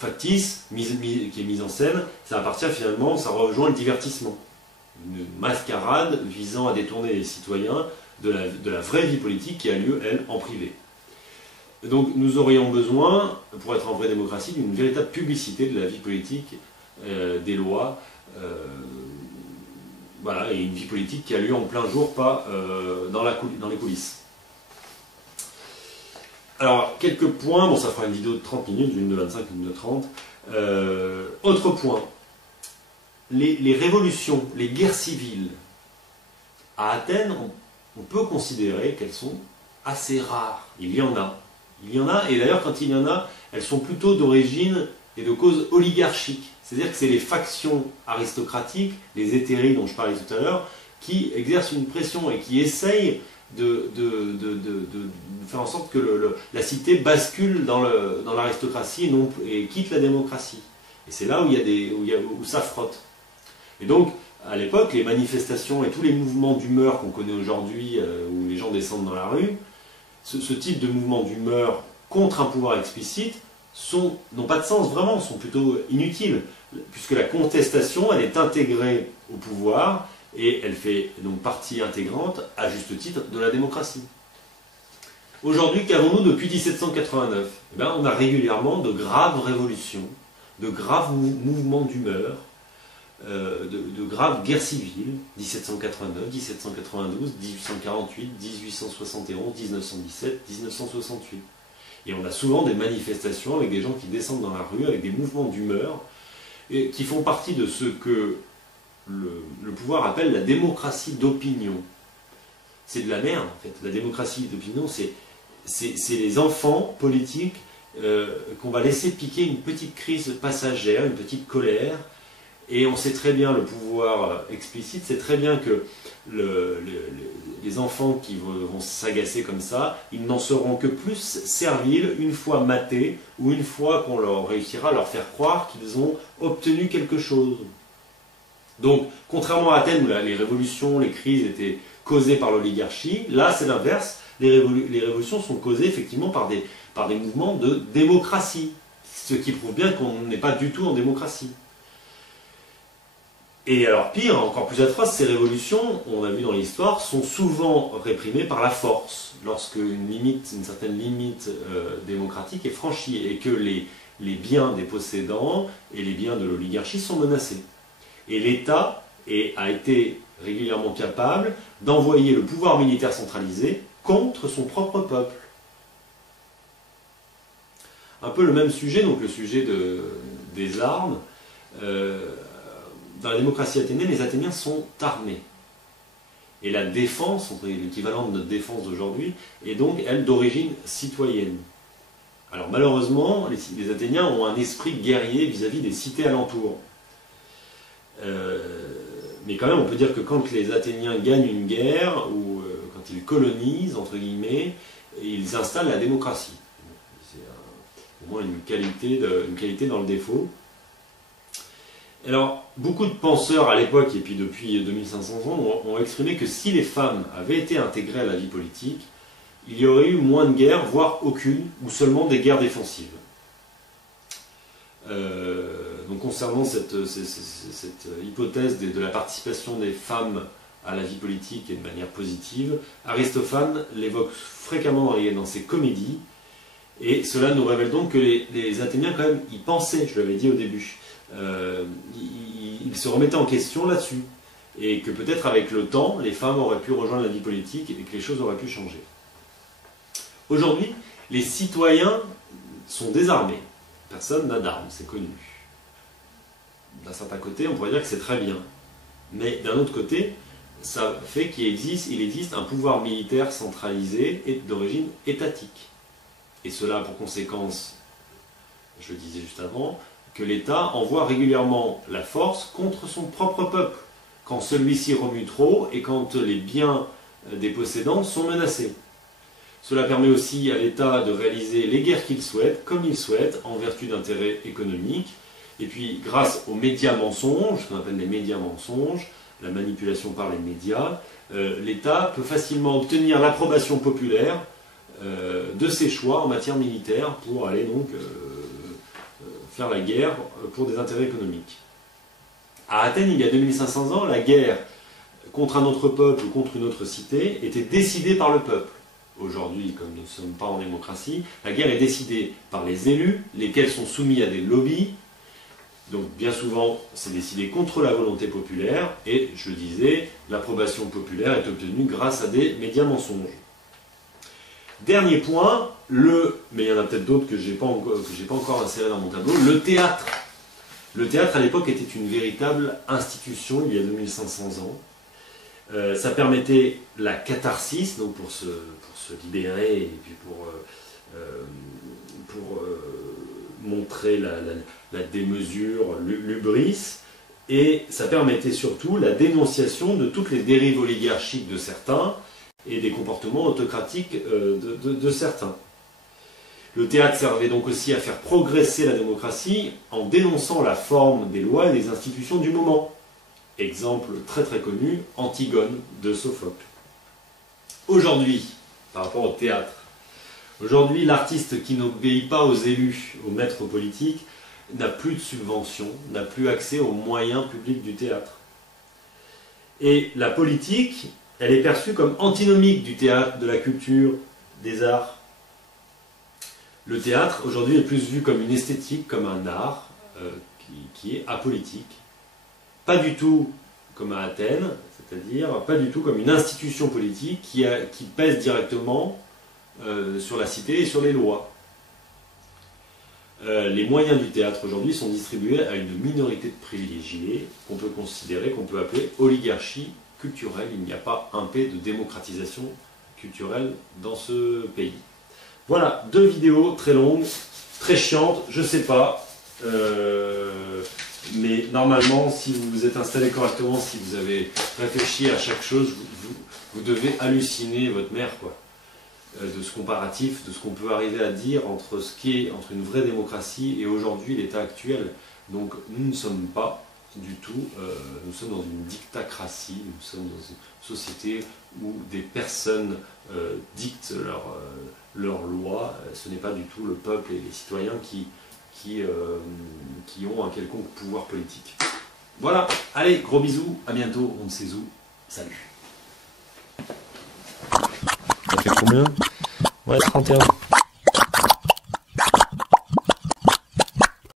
factice, qui est mise en scène, ça appartient finalement, ça rejoint le divertissement. Une mascarade visant à détourner les citoyens de la vraie vie politique qui a lieu, elle, en privé. Donc nous aurions besoin, pour être en vraie démocratie, d'une véritable publicité de la vie politique, des lois, voilà, et une vie politique qui a lieu en plein jour, pas dans les coulisses. Alors, quelques points, bon ça fera une vidéo de 30 minutes, une de 25, une de 30. Autre point, les révolutions, les guerres civiles à Athènes, on peut considérer qu'elles sont assez rares. Il y en a, et d'ailleurs quand il y en a, elles sont plutôt d'origine et de cause oligarchique. C'est-à-dire que c'est les factions aristocratiques, les hétéries dont je parlais tout à l'heure, qui exercent une pression et qui essayent de faire en sorte que la cité bascule dans l'aristocratie et quitte la démocratie. Et c'est là où ça frotte. Et donc, à l'époque, les manifestations et tous les mouvements d'humeur qu'on connaît aujourd'hui, où les gens descendent dans la rue, ce type de mouvement d'humeur contre un pouvoir explicite n'ont pas de sens vraiment, sont plutôt inutiles, puisque la contestation, elle est intégrée au pouvoir, et elle fait donc partie intégrante, à juste titre, de la démocratie. Aujourd'hui, qu'avons-nous depuis 1789 ? Eh bien, on a régulièrement de graves révolutions, de graves mouvements d'humeur, de graves guerres civiles, 1789, 1792, 1848, 1871, 1917, 1968. Et on a souvent des manifestations avec des gens qui descendent dans la rue, avec des mouvements d'humeur, et qui font partie de ce que le pouvoir appelle la démocratie d'opinion. C'est de la merde, en fait. La démocratie d'opinion, c'est les enfants politiques qu'on va laisser piquer une petite crise passagère, une petite colère, et on sait très bien, le pouvoir explicite, c'est très bien que les enfants qui vont s'agacer comme ça, ils n'en seront que plus serviles une fois matés, ou une fois qu'on leur réussira à leur faire croire qu'ils ont obtenu quelque chose. Donc, contrairement à Athènes, où les révolutions, les crises étaient causées par l'oligarchie, là c'est l'inverse, les révolutions sont causées effectivement par des mouvements de démocratie, ce qui prouve bien qu'on n'est pas du tout en démocratie. Et alors pire, encore plus atroce, ces révolutions, on a vu dans l'histoire, sont souvent réprimées par la force, lorsque une certaine limite démocratique est franchie, et que les biens des possédants et les biens de l'oligarchie sont menacés. Et l'État a été régulièrement capable d'envoyer le pouvoir militaire centralisé contre son propre peuple. Un peu le même sujet, donc le sujet des armes. Dans la démocratie athénienne, les Athéniens sont armés. Et la défense, l'équivalent de notre défense d'aujourd'hui, est donc, elle, d'origine citoyenne. Alors malheureusement, les Athéniens ont un esprit guerrier vis-à-vis des cités alentours. Mais quand même, on peut dire que quand les Athéniens gagnent une guerre, ou quand ils colonisent, entre guillemets, ils installent la démocratie. C'est au moins une qualité dans le défaut. Alors, beaucoup de penseurs à l'époque, et puis depuis 2500 ans, ont exprimé que si les femmes avaient été intégrées à la vie politique, il y aurait eu moins de guerres, voire aucune, ou seulement des guerres défensives. Donc concernant cette hypothèse de la participation des femmes à la vie politique et de manière positive, Aristophane l'évoque fréquemment dans ses comédies, et cela nous révèle donc que les Athéniens, quand même, ils pensaient, je l'avais dit au début, ils se remettaient en question là-dessus, et que peut-être avec le temps, les femmes auraient pu rejoindre la vie politique et que les choses auraient pu changer. Aujourd'hui, les citoyens sont désarmés. Personne n'a d'armes, c'est connu. D'un certain côté, on pourrait dire que c'est très bien. Mais d'un autre côté, ça fait qu'il existe un pouvoir militaire centralisé et d'origine étatique. Et cela a pour conséquence, je le disais juste avant, que l'État envoie régulièrement la force contre son propre peuple, quand celui-ci remue trop et quand les biens des possédants sont menacés. Cela permet aussi à l'État de réaliser les guerres qu'il souhaite, comme il souhaite, en vertu d'intérêts économiques. Et puis, grâce aux médias mensonges, ce qu'on appelle les médias mensonges, la manipulation par les médias, l'État peut facilement obtenir l'approbation populaire de ses choix en matière militaire pour aller donc faire la guerre pour des intérêts économiques. À Athènes, il y a 2500 ans, la guerre contre un autre peuple ou contre une autre cité était décidée par le peuple. Aujourd'hui, comme nous ne sommes pas en démocratie, la guerre est décidée par les élus, lesquels sont soumis à des lobbies. Donc bien souvent, c'est décidé contre la volonté populaire, et je disais, l'approbation populaire est obtenue grâce à des médias mensonges. Dernier point, mais il y en a peut-être d'autres que je n'ai pas encore inséré dans mon tableau, le théâtre. Le théâtre à l'époque était une véritable institution, il y a 2500 ans. Ça permettait la catharsis, donc pour se libérer et puis pour montrer la démesure, l'hubris, et ça permettait surtout la dénonciation de toutes les dérives oligarchiques de certains et des comportements autocratiques de certains. Le théâtre servait donc aussi à faire progresser la démocratie en dénonçant la forme des lois et des institutions du moment. Exemple très très connu, Antigone de Sophocle. Aujourd'hui, par rapport au théâtre, aujourd'hui l'artiste qui n'obéit pas aux élus, aux maîtres politiques, n'a plus de subvention, n'a plus accès aux moyens publics du théâtre. Et la politique, elle est perçue comme antinomique du théâtre, de la culture, des arts. Le théâtre, aujourd'hui, est plus vu comme une esthétique, comme un art qui est apolitique. Pas du tout comme à Athènes, c'est-à-dire pas du tout comme une institution politique qui pèse directement sur la cité et sur les lois. Les moyens du théâtre aujourd'hui sont distribués à une minorité de privilégiés qu'on peut considérer, qu'on peut appeler oligarchie culturelle. Il n'y a pas un P de démocratisation culturelle dans ce pays. Voilà, 2 vidéos très longues, très chiantes, je sais pas, mais normalement, si vous vous êtes installé correctement, si vous avez réfléchi à chaque chose, vous devez halluciner votre mère, quoi, de ce comparatif, de ce qu'on peut arriver à dire entre entre une vraie démocratie et aujourd'hui l'état actuel. Donc nous ne sommes pas du tout, nous sommes dans une dictacratie, nous sommes dans une société où des personnes dictent leurs lois. Ce n'est pas du tout le peuple et les citoyens qui ont un quelconque pouvoir politique. Voilà, allez, gros bisous, à bientôt, on ne sait où, salut. Ça fait combien? Ouais, 31.